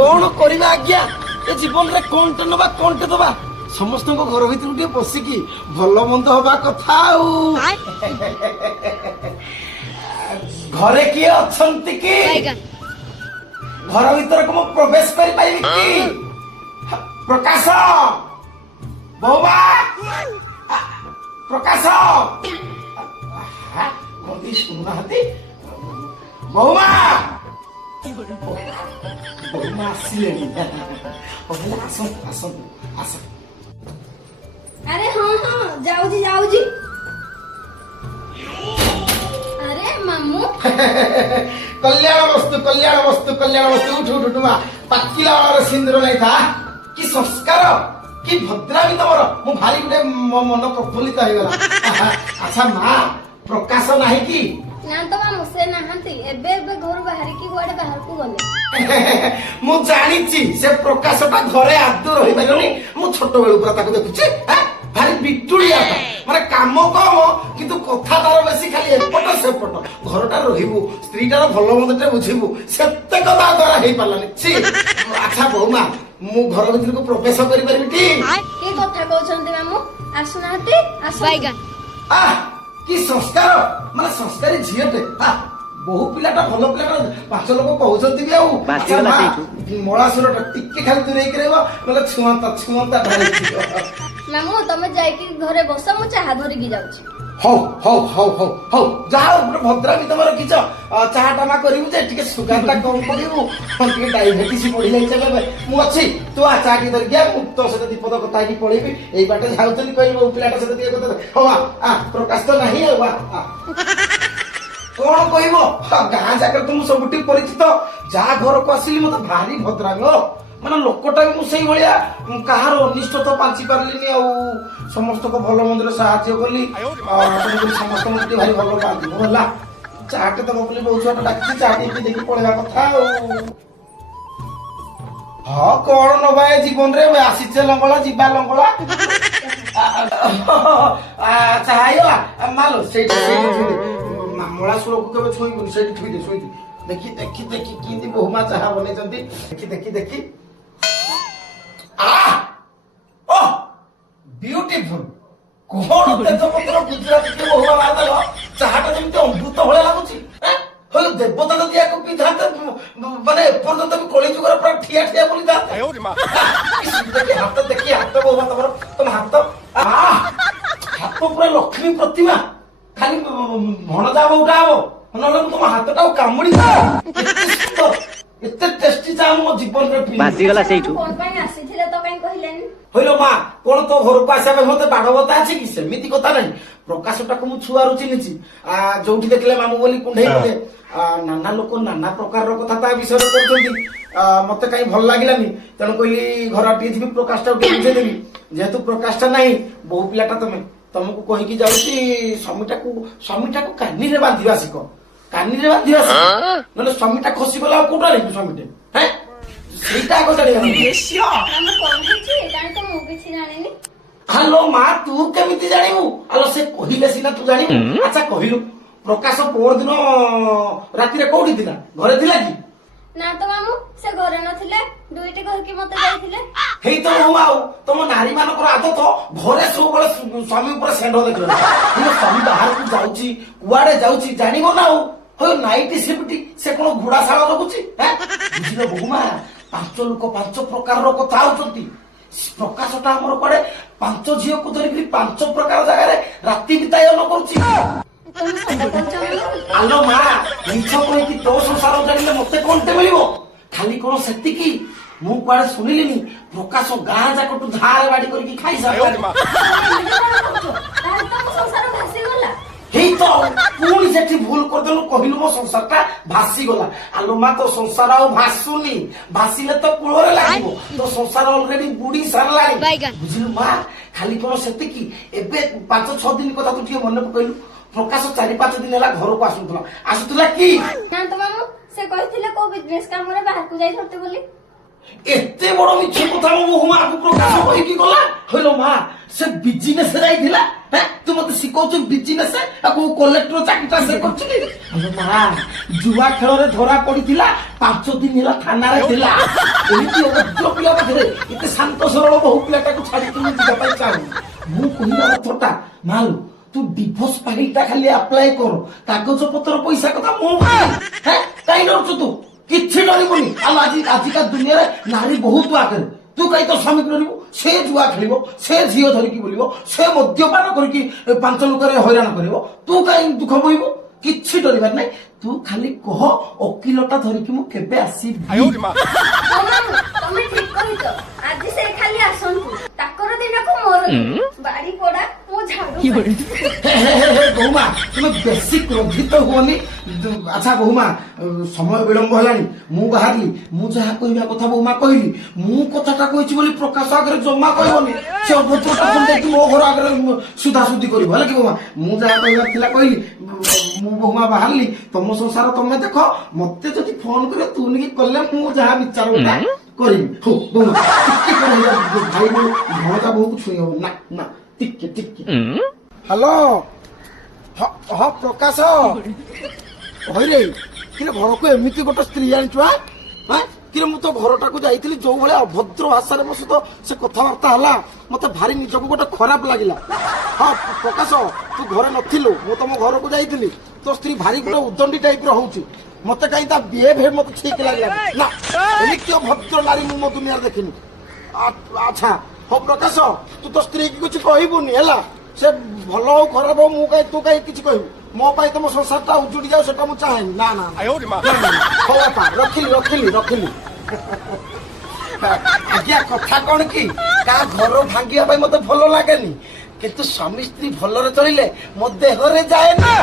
कौन करवा आज्ञा ए जीवन रे कौनटे नवा कौनटे दबा समस्त घर भीतर टे बसिकी भल मंद हवा कथा घरे किए अछंती की घर भीतर को प्रवेश कर पाइबी की प्रकाश बहुबा प्रकाश कौन सुना हती बहुबा बहुबा आसिले पहले आसन अरे हाँ हाँ जाऊजी अरे मामू कल्याण वस्तु उठ उठुमा पाकिला वाला सिंदूर नहीं था कि संस्कार कि भद्रामी तमर मु भारी गुटे मन प्रफुल्लित हो गला अच्छा मां प्रकाश नाही की ना तो मामू से नहांती एबे घर बाहर की गुआडे बाहर को गले मु जानिची से प्रकाशटा घरे आदु रही पारनी मु छोट बेलु पुरा ताको देखुची भारी बिटुड़िया माने काम कम किंतु कथा तार बेसी खाली एपट सेपट घरटा रहिबु स्त्रीटार भल मंदटे बुझिबु सेते कथा द्वारा हेई पालानी छी अच्छा बहुमा मु घर भीतर को प्रवेश करि परबी टी के कथा कहउछंती मामू आसुनाहती आसु आ कि संस्कार माने संस्कारी झियटे बहु पिलाटा भल पिलाटा पांच लोक कहउछंती भी आउ मळासुरटा टिके खाली दूरे करबो मतलब छुंता ढाली मामू तमे जाई कि घरे बस मु चाहा धरि की जाउची हौ जाओ भद्रामी तमर किछ चाहाटा ना करिबु जे टिके सुगारटा कम करिबु टिके डायबिटीज पड़ी जाई छबे मु अछि तू आ चाहा की धर गया मु तो से दीपद कथा की पळेबी एई बाटे जाउतली कहबो पिलाटा से टिके कथा हो आ प्रकाश तो नाही आ कोन कहबो गां जाकर तुम सबटी परिचित जा घर को आसिली मते भारी भद्रामी माने लोकटा भी मुसई भलिया कहार अनिष्ट तो पांची पारलिनी आ समस्त को भलो मंदिर साहाय्य कली समस्त मुक्ति भारी भलो पाली होला चाटे तो बबली बहुत छोटा डाकी चाटी की देखि पळेवा कथा हां कोन नबाय जीवन रे आसीचे लंगला जीवा लंगला चाहायो मालो सेठी मामला सुरो को केबे छोई सेठी थुई दे सोई देखी किंदी बहुमा चाहा बने जंती देखी ब्यूटीफुल कोन तेज पत्र गुजरात के बहुमा मारदलो चाहाटा जेमते अमृत भले लागुची हो देवता तो दिया को पिधाते माने पर्यंत भी कली जुगर पर ठिया बोली जाते देखी हाथ बहुमा तमर तुम हाथ पूरा लक्ष्मी प्रतिमा खाली भण जाबो उठाबो नले तुम हाथटा कामुडी एते टेस्टी चा मो जीवन रे पी बासी गला सेठू कोन पई आसीथिले तो काई कहिलेन होइलो मा कोन तो घर को आसे मते बाडवता अछि कि सेमिति कथा नै प्रकाशटा को मु छुआ रुचि निछि जोठी देखले मामू बोली कुंढई बोले नाना लोक नाना प्रकार रो कथा ता विषय करछंती मते काई भल लागिलानी तण कहली घर टी थि प्रकाशटा के बुझे देबी जेतु प्रकाशटा नाही बहु पिलाटा तुमको कहि कि जाउची समीटा को कानी रे बांधिबा सिको कानी रे बांधिबा सिको नले समीटा खसी गला कोटा रे समीटे हैं सीता को चढ़ी गई येसिया हम कोन छी जानि तो मु किछि जानिनी हेलो मा तू केमिति जानिबु आलो से कहिले सिना तू जानिबु अच्छा कहिलु प्रकाश पोर दिन राती रे कोठी थिला घरे थिला कि ना तो मामू से घरे नथिले दुईटी कह कि मते जाईथिले हेई तो हुआउ तुम नारी मानकर आदत घरे सब बळे स्वामी ऊपर सेंडो देखियो ये स्वामी बाहर को जाउची कुआडे जाउची जानिबो ना हो नाइट शिफ्ट से कोन घोड़ाशाला लगुची हैं बुझिलो बहुमा पांच लोक पांच प्रकार रो कथा होचंती प्रकाशटा हमर पड़े पांच झियो को धरि पांच प्रकार जगह रे राती बितायन करूची आलो मा मिछ कोइ कि तो संसार जानिले मते कोनते मिलिबो खाली कोन सेति की मु कुआडे सुनिलिनी प्रकाश गां जाकटु धारे बाडी करके खाई सा संसार भासी गला हेई तो पूरी सेठी भूल करदेलु कहिलु मो संसारटा भासी गला आलो मा तो संसार आ भासुनी भासीले तो कुळरे लागिबो तो संसार ऑलरेडी बुडी सरलानी बुझिलु मा खाली कोन सेति की एबे 5-6 दिन कथा तू ठीक मन पकइलु प्रकाश 4-5 दिन होला घर को आसुतला कि ना तो मामू से कहिथिले को बिजनेस काम रे बाहर को जाई छते बोली এতে বড় মিছে কথা ମୋ ବୋହୂ ମାକୁ ପ୍ରକାଶ କହିକି ଗଲା ହଇଲ ମା ସେ ବିଜିନେସ୍ ଯାଇଥିଲା ତୁ ମତେ ଶିଖଉଛୁ ବିଜିନେସ୍ ଆଉ କୋଉ କଲେକ୍ଟର ଚାକିରିଟା ସେ କରୁଛି କି ମା ଜୁଆ ଖେଳରେ ଧରା ପଡିଥିଲା 5 ଦିନ ହେଲା ଥାନାରେ ଥିଲା ଏମିତି ଅଭଦ୍ର ପିଲା ପାଖରେ ଏତେ ଶାନ୍ତ ସରଳ ବହୁ ପିଲାଟାକୁ ଛାଡିକି ମୁଁ ଯିବା ପାଇଁ ଚାହୁଁନି ମୁଁ କହିବା ଅର୍ଥଟା ମାଲୁ ତୁ ଡିଭୋର୍ସ ଫାଇଲଟା ଖାଲି ଆପ୍ଲାଏ କର କାଗଜ ପତ୍ର ପଇସା କଥା ମୁଁ କାହିଁ ଡରୁଛୁ ତୁ କିଛି ଡରିବୁନି ଆଉ ଆଜିକା ଦୁନିଆରେ ନାରୀ ବହୁତ ଆଗରେ ତୁ କାହିଁ ତୋ ସ୍ୱାମୀକୁ ଡରିବୁ ସେ ଜୁଆ ଖେଳିବ ସେ ଝିଅ ଧରିକି ବୁଲିବ ସେ ମଦ୍ୟପାନ କରିକି 5 ଲୋକରେ ହଇରାଣ କରିବ ତୁ କାହିଁ ଦୁଃଖ ବୋହିବୁ କିଛି ଡରିବାର ନାହିଁ ତୁ ଖାଲି କହ ଓକିଲଟା ଧରିକି ମୁଁ କେବେ ଆସିବି ତମେ ଠିକ କହିଛ ଆଜି ସେ ଖାଲି ଆସନ୍ତୁ ତାଙ୍କର ଦିନକୁ ମୋର ବାଡି ପଡା ମୁଁ ଝାଡୁ ବୋହୁମା ତୁମେ ବେଶୀ କ୍ରୋଧିତ ହୁଅନି ଆଚ୍ଛା ବୋହୁମା ସମୟ ବିଳମ୍ବ ହେଲାଣି ମୁଁ ବାହାରିଲି ମୁଁ ଯାହା କହିବା କଥା ବୋହୁମା କହିଲି ମୁଁ କଥାଟା କହିଛି ବୋଲି ପ୍ରକାଶ ଆଗରେ ଜମା କହିବନି ସେ ଅଭଦ୍ରଟା ଯାଇକି ମୋ ଘର ଆଗରେ ସୁଧାସୁଧି କରିବ ହେଲା କି ବୋହୁମା ମୁଁ ଯାହା କହିବାର ଥିଲା କହିଲି ମୁଁ ବୋହୁମା ବାହାରିଲି ତମ ସଂସାର ତମେ ଦେଖ ମତେ ଯଦି ଫୋନ କରିବ ତୁ ନେଇକି କଲେ ମୁଁ ଯାହା ବିଚାର କରିବି ହଉ ବୋହୁମା ଟିକେ ଭାଇ ଭଣଜା ବୋହୁକୁ ଛୁଇଁ ହବ ନା ନା ଟିକେ ଟିକେ ହ୍ୟାଲୋ ହଁ ପ୍ରକାଶ ହଇରେ କିରେ ଘରକୁ ଏମିତି ଗୋଟେ ସ୍ତ୍ରୀ ଆଣିଛୁ କିରେ ମୁଁ ତ ଘରଟାକୁ ଯାଇଥିଲି ଯୋଉ ଭଳିଆ ଅଭଦ୍ର ଭାଷାରେ ମୋ ସହିତ ସେ କଥାବାର୍ତ୍ତା ହେଲା ମତେ ଭାରି ନିଜକୁ ଗୋଟେ ଖରାପ ଲାଗିଲା ହଁ ପ୍ରକାଶ ତୁ ଘରେ ନଥିଲୁ ମୁଁ ତମ ଘରକୁ ଯାଇଥିଲି ତୋ ସ୍ତ୍ରୀ ଭାରି ଗୋଟେ ଉଦଣ୍ଡି ଟାଇପ ର ହଉଛି ମତେ କାହିଁ ତା ବିହେଭିୟର ମତେ ଠିକ ଲାଗିଲା ନା ଏମିତି ଅଭଦ୍ର ନାରୀ ମୁଁ ମୋ ଦୁନିଆରେ ଦେଖିନି ଆଚ୍ଛା ହଉ ପ୍ରକାଶ ତୁ ତୋ ସ୍ତ୍ରୀ କି କିଛି କହିବୁନି ହେଲା ସେ ଭଲ ହଉ ଖରାପ ହଉ ମୁଁ କାହିଁ ତୁ କାହିଁ କିଛି କହିବୁ ମୋ ପାଇଁ ତମ ସଂସାରଟା ଉଜୁଡି ଯାଉ ସେଟା ମୁଁ ଚାହେଁନି ନା ନା ହଉ ବାପା ରଖିଲି ଆଜ୍ଞା କଥା କଣ କି କାହା ଘର ଭାଙ୍ଗିବା ପାଇଁ ମତେ ଭଲ ଲାଗେନି କିନ୍ତୁ ସ୍ୱାମୀ ସ୍ତ୍ରୀ ଭଲରେ ଚଳିଲେ ମୋ ଦେହରେ ଯାଏ ନା